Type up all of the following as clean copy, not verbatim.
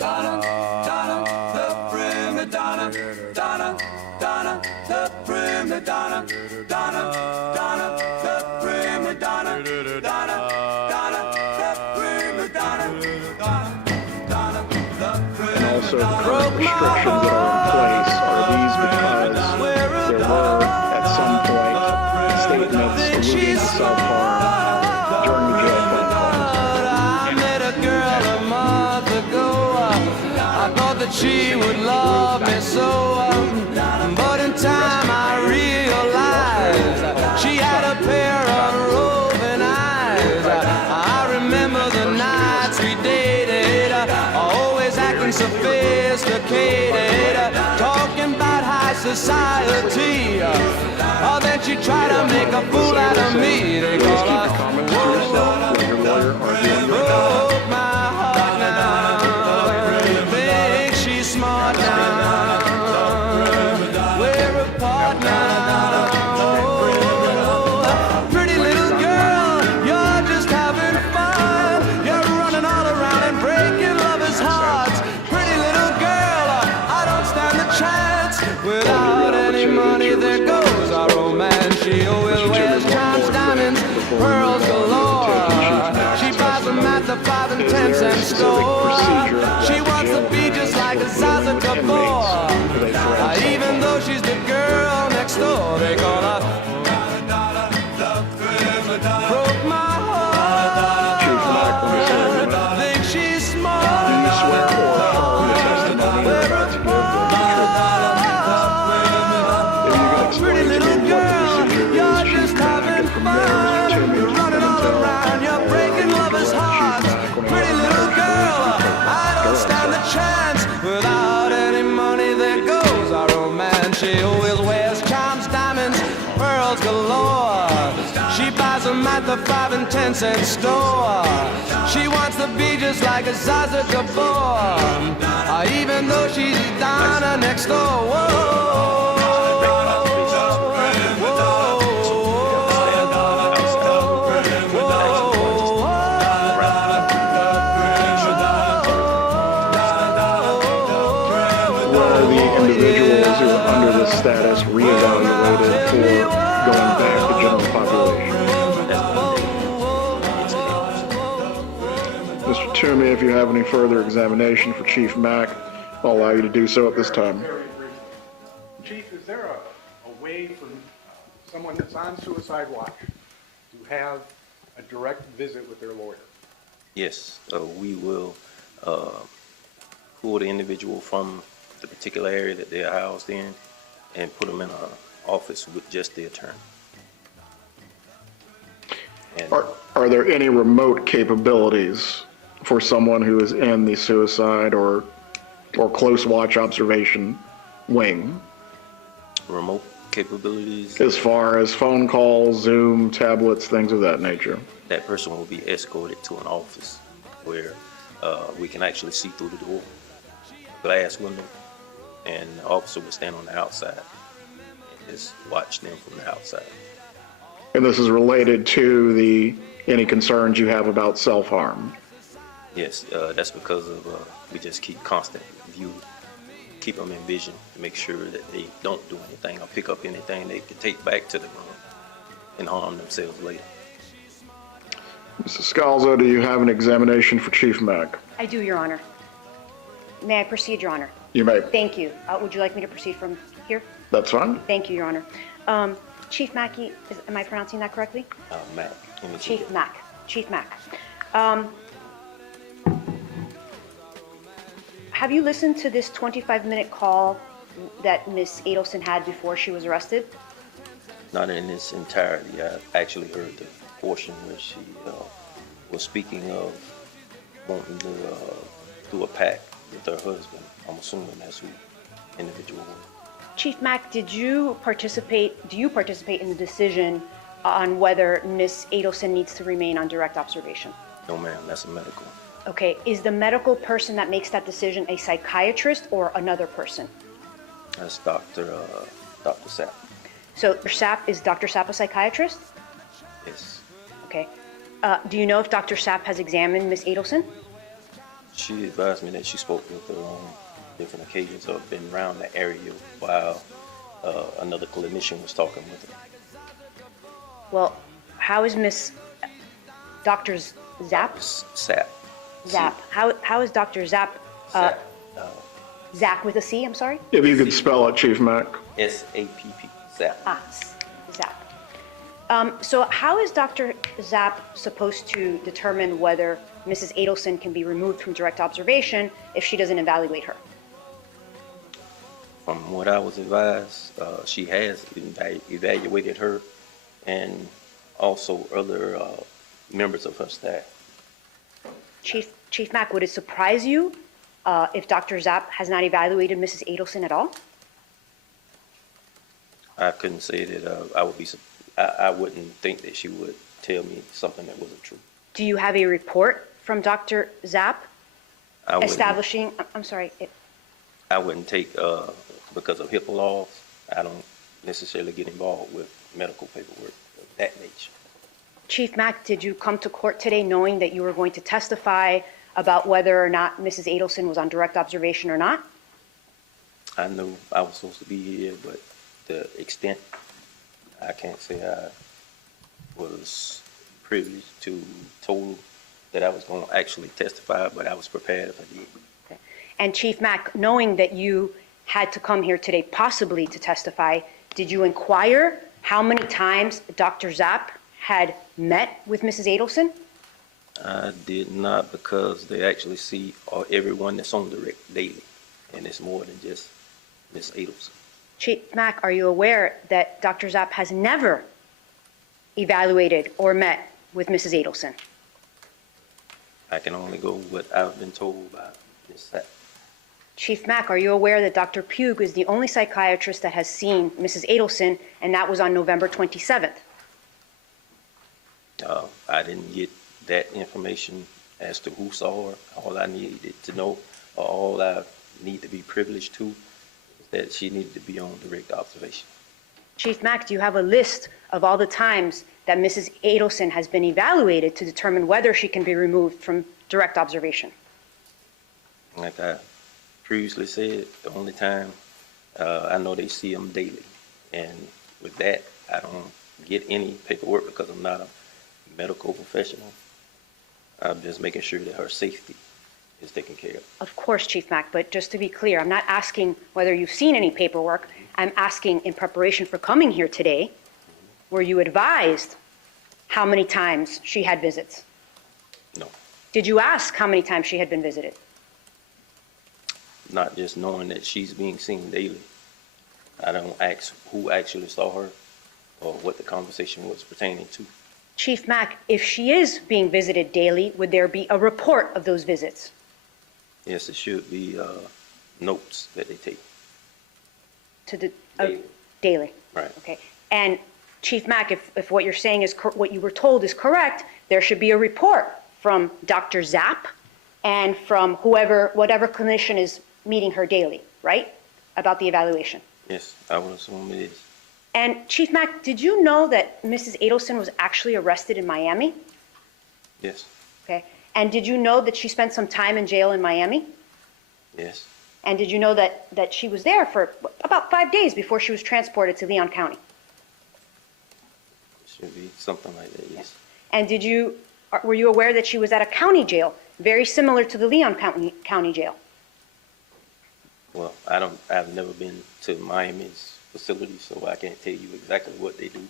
Donna, Donna, the prima donna. Donna, Donna, the prima donna. Donna, Donna, the prima donna. Donna, Donna, the prima donna. Donna, Donna, the prima donna. And also the current restrictions that are in place, are these because there were at some point statements alluding to self-harm during the jail phone calls? I met a girl a month ago. I thought that she would love me so, but in time I realized she had a pair of roving eyes. I remember the nights we dated, always acting sophisticated, talking about high society. Then she tried to make a fool out of me. They call her broke my heart now. Think she's smart now. We're apart now. Pretty little girl, you're just having fun. You're running all around and breaking lovers' hearts. Pretty little girl, I don't stand a chance. Without any money, there goes our romance. She always wears charms, diamonds, pearls galore. She buys them at the 5 and 10 cent store. She wants to be just like a Zaza Gabor. Even though she's the girl next door, they call her broke my heart. Think she's smart. We're apart. Pretty little girl, you're just having fun. You're running all around, you're breaking lovers' hearts. Pretty little girl, I don't stand a chance. Without any money, there goes our romance. She always wears charms, diamonds, pearls galore. She buys them at the 5 and 10 cent store. She wants to be just like a Zaza Gabor, even though she's Donna next door. Whoa. Individuals who are under this status reevaluated for going back to general population. Mr. Toomey, if you have any further examination for Chief Mack, I'll allow you to do so at this time. Chief, is there a way for someone that's on suicide watch to have a direct visit with their lawyer? Yes, we will pull the individual from the particular area that they're housed in and put them in an office with just the attorney. And Are there any remote capabilities for someone who is in the suicide or close watch observation wing? remote capabilities? As far as phone calls, Zoom, tablets, things of that nature? That person will be escorted to an office where we can actually see through the door, glass window, and the officer will stand on the outside and just watch them from the outside. And this is related to any concerns you have about self-harm? Yes, that's because of we just keep constant view, keep them in vision to make sure that they don't do anything or pick up anything they can take back to the room and harm themselves later. Mrs. Scalzo, do you have an examination for Chief Mack? I do, Your Honor. May I proceed, Your Honor? You may. Thank you. Would you like me to proceed from here? That's fine. Thank you, Your Honor. Chief Mackey, am I pronouncing that correctly? Mack. Chief Mack. Chief Mack. Have you listened to this 25-minute call that Miss Adelson had before she was arrested? Not in its entirety. I actually heard the portion where she was speaking of wanting to do a pact with her husband. I'm assuming that's who individual was. Chief Mack, do you participate in the decision on whether Miss Adelson needs to remain on direct observation? No, ma'am, that's a medical. Okay, is the medical person that makes that decision a psychiatrist or another person? That's Dr. Sapp. So is Dr. Sapp a psychiatrist? Yes. Okay. Do you know if Dr. Sapp has examined Miss Adelson? She advised me that she spoke with her on different occasions or been around the area while another clinician was talking with her. Well, how is Dr. Zapp? Sap. Zapp. How is Dr. Zapp? Sap. Zach with a C, I'm sorry? If you could spell it, Chief Mack. SAPP. Sap. Zapp. So how is Dr. Zapp supposed to determine whether Mrs. Adelson can be removed from direct observation if she doesn't evaluate her? From what I was advised, she has evaluated her and also other members of her staff. Chief Mack, would it surprise you if Dr. Zapp has not evaluated Mrs. Adelson at all? I couldn't say that I wouldn't think that she would tell me something that wasn't true. Do you have a report from Dr. Zapp I wouldn't- establishing, I'm sorry, I wouldn't take, because of HIPAA laws, I don't necessarily get involved with medical paperwork of that nature. Chief Mack, did you come to court today knowing that you were going to testify about whether or not Mrs. Adelson was on direct observation or not? I knew I was supposed to be here, but the extent, I can't say I was privileged to told that I was going to actually testify, but I was prepared if I did. Okay. And Chief Mack, knowing that you had to come here today possibly to testify, did you inquire how many times Dr. Zapp had met with Mrs. Adelson? I did not, because they actually see everyone that's on direct daily, and it's more than just Miss Adelson. Chief Mack, are you aware that Dr. Zapp has never evaluated or met with Mrs. Adelson? I can only go what I've been told by Ms. Sapp. Chief Mack, are you aware that Dr. Pugh is the only psychiatrist that has seen Mrs. Adelson, and that was on November 27th? I didn't get that information as to who saw her. All I needed to know, or all I need to be privileged to, is that she needed to be on direct observation. Chief Mack, do you have a list of all the times that Mrs. Adelson has been evaluated to determine whether she can be removed from direct observation? Like I previously said, the only time I know they see them daily. And with that, I don't get any paperwork because I'm not a medical professional. I'm just making sure that her safety is taken care of. Of course, Chief Mack, but just to be clear, I'm not asking whether you've seen any paperwork. I'm asking, in preparation for coming here today, were you advised how many times she had visits? No, Did you ask how many times she had been visited? not just knowing that she's being seen daily. I don't ask who actually saw her or what the conversation was pertaining to. Chief Mack, if she is being visited daily, would there be a report of those visits? Yes, it should be notes that they take. To the Daily. daily? Right. Okay. And Chief Mack, if what you're saying is what you were told is correct, there should be a report from Dr. Zapp and from whatever clinician is meeting her daily, right? About the evaluation. Yes, I would assume it is. And Chief Mack, did you know that Mrs. Adelson was actually arrested in Miami? Yes, Okay. And did you know that she spent some time in jail in Miami? yes, And did you know that she was there for about 5 days before she was transported to Leon County? it should be something like that, yes. And were you aware that she was at a county jail, very similar to the Leon County jail? Well, I've never been to Miami's facility, so I can't tell you exactly what they do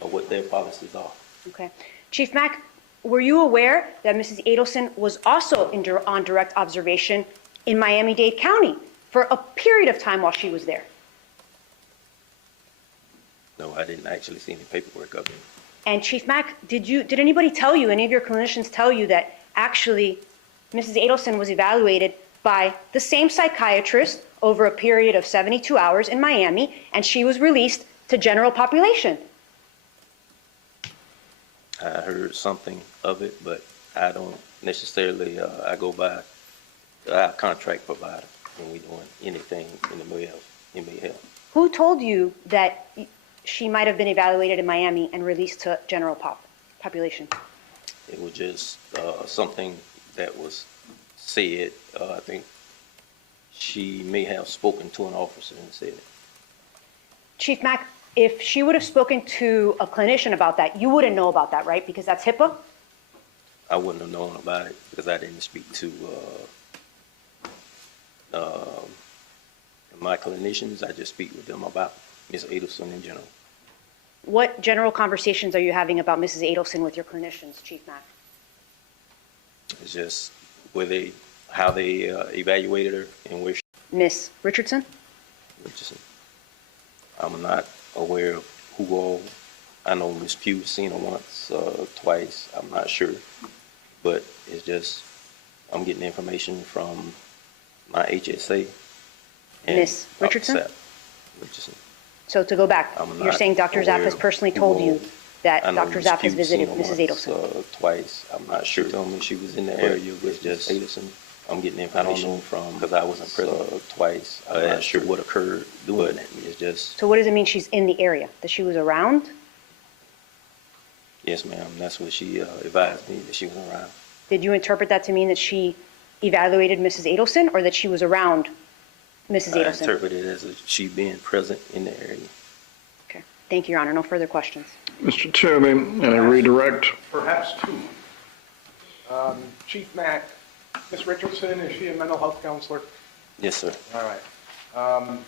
or what their policies are. Okay. Chief Mack, were you aware that Mrs. Adelson was also on direct observation in Miami-Dade County for a period of time while she was there? No, I didn't actually see any paperwork of it. And Chief Mack, did anybody tell you, any of your clinicians tell you that actually Mrs. Adelson was evaluated by the same psychiatrist over a period of 72 hours in Miami, and she was released to general population? I heard something of it, but I don't necessarily, I go by our contract provider when we're doing anything in the inmate health. Who told you that she might have been evaluated in Miami and released to general population? It was just something that was said. I think she may have spoken to an officer and said it. Chief Mack, if she would have spoken to a clinician about that, you wouldn't know about that, right? Because that's HIPAA? I wouldn't have known about it because I didn't speak to my clinicians. I just speak with them about Ms. Adelson in general. What general conversations are you having about Mrs. Adelson with your clinicians, Chief Mack? It's just how they evaluated her and where she Miss Richardson? was. I'm not aware of who all. I know Ms. Pugh seen her once, twice. I'm not sure, but it's just I'm getting information from my HSA. And Miss Richardson? Richardson. So to go back, I'm you're not saying Dr. Zapp aware has of personally who told you all. that I know Dr. Ms. Zapp has Pugh visited seen her Mrs. once, Adelson? twice. I'm not sure. She told me she was in the area with just Adelson. I'm getting information from because I wasn't present twice. I'm not sure what occurred, but it's just So what does it mean she's in the area? That she was around? yes, ma'am. That's what she advised me that she was around. Did you interpret that to mean that she evaluated Mrs. Adelson or that she was around Mrs. I Adelson? interpreted it as she being present in the area. Okay. Thank you, Your Honor. No further questions. Mr. Toomey, and a redirect. Perhaps two. Chief Mack, Ms. Richardson, is she a mental health counselor? Yes, sir. All right.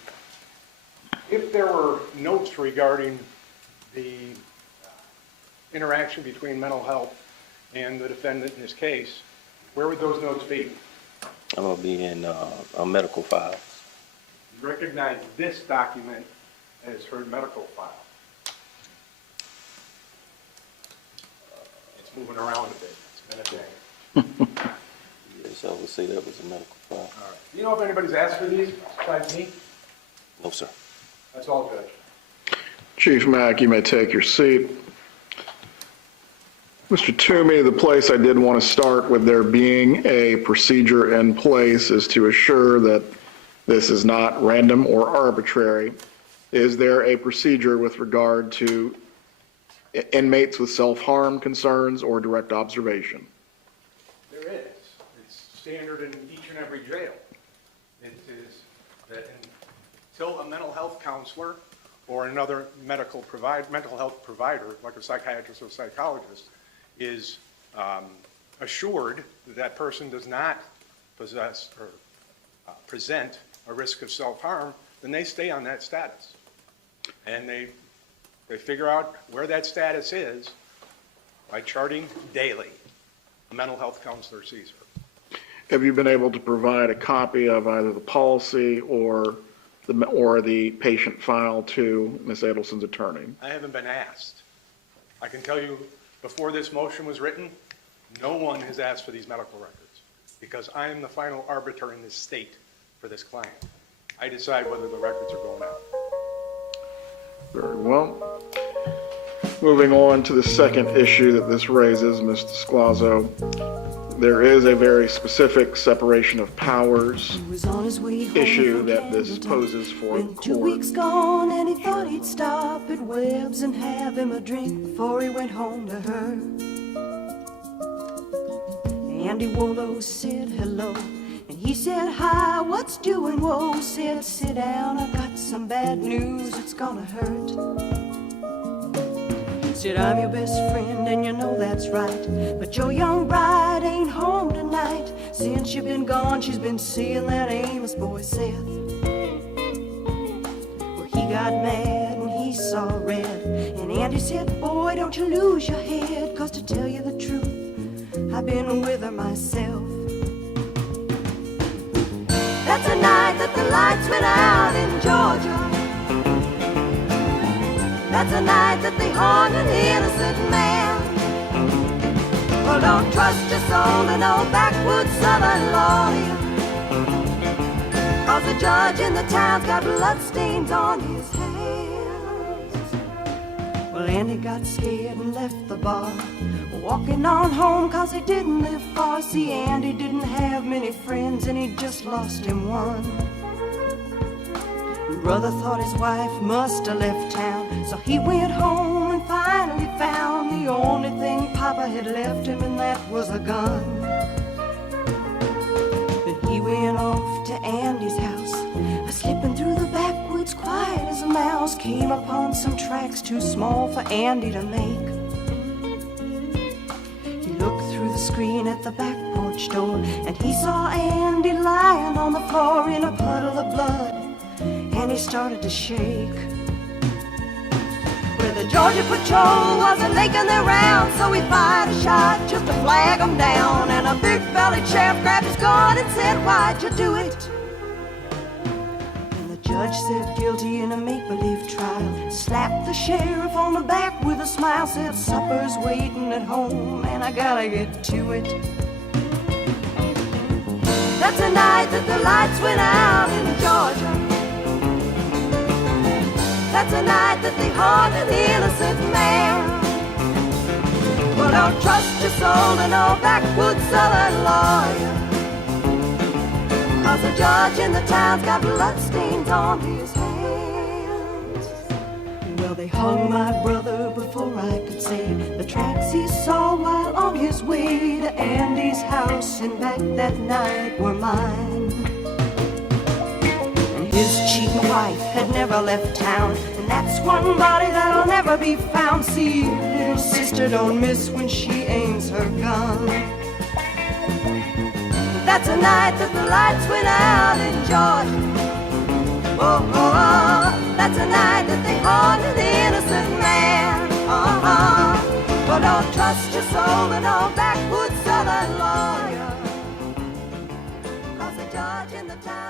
If there were notes regarding the interaction between mental health and the defendant in this case, where would those notes be? I'm gonna be in a medical file. You recognize this document as her medical file. It's moving around a bit. It's been a day. Yes, I would say that was a medical file. All right. Do you know if anybody's asked for these besides me? No, sir. That's all good. Chief Mack, you may take your seat. Mr. Toomey, the place I did want to start with there being a procedure in place is to assure that this is not random or arbitrary. Is there a procedure with regard to inmates with self-harm concerns or direct observation? There is. It's standard in each and every jail. It is that until a mental health counselor or another mental health provider, like a psychiatrist or psychologist, is assured that that person does not possess or present a risk of self-harm, then they stay on that status. And they figure out where that status is by charting daily. A mental health counselor sees her. Have you been able to provide a copy of either the policy or the patient file to Ms. Adelson's attorney? I haven't been asked. I can tell you, before this motion was written, no one has asked for these medical records because I am the final arbiter in this state for this client. I decide whether the records are going out. Very well. Moving on to the second issue that this raises, Mr. Scalzo, there is a very specific separation of powers issue that this poses for the Been 2 court. weeks gone and he thought he'd stop at Webb's and have him a drink before he went home to her. Andy Waldo said hello and he said hi, what's doing? Whoa, said sit down, I got some bad news, it's gonna hurt. Said I'm your best friend and you know that's right, but your young bride ain't home tonight. Since you've been gone, she's been seeing that Amos boy Seth. Well, he got mad and he saw red, and Andy said, boy, don't you lose your head, 'cause to tell you the truth, I've been with her myself. That's a night that the lights went out in Georgia. That's a night that they hung an innocent man. Well, don't trust your soul to no backwoods southern lawyer, 'cause the judge in the town's got bloodstains on his hands. Well, Andy got scared and left the bar, walking on home 'cause he didn't live far. See, Andy didn't have many friends and he just lost him one. Brother thought his wife must have left town, so he went home and finally found the only thing Papa had left him, and that was a gun. went off to Andy's house. Slipping through the backwoods quiet as a mouse, came upon some tracks too small for Andy to make. He looked through the screen at the back porch door, and he saw Andy lying on the floor in a puddle of blood, and he started to shake. Well, the Georgia Patrol wasn't making their rounds, so he fired a shot just to flag 'em down. And a big-bellied sheriff grabbed his gun and said, "Why'd you do it?" And the judge said, "Guilty in a make-believe trial." Slapped the sheriff on the back with a smile, said, "Supper's waiting at home, and I gotta get to it." That's the night that the lights went out in Georgia. That's the night that they hung an innocent man. Well, don't trust your soul to no backwoods southern lawyer, 'cause the judge in the town's got bloodstains on his hands. Well, they hung my brother before I could say the tracks he saw while on his way to Andy's house and back that night were mine. His cheating wife had never left town, and that's one body that'll never be found. See, little sister don't miss when she aims her gun. That's the night that the lights went out in Georgia. Oh, oh, oh. That's the night that they hung an innocent man. But don't trust your soul to no backwoods southern lawyer, 'cause the judge in the town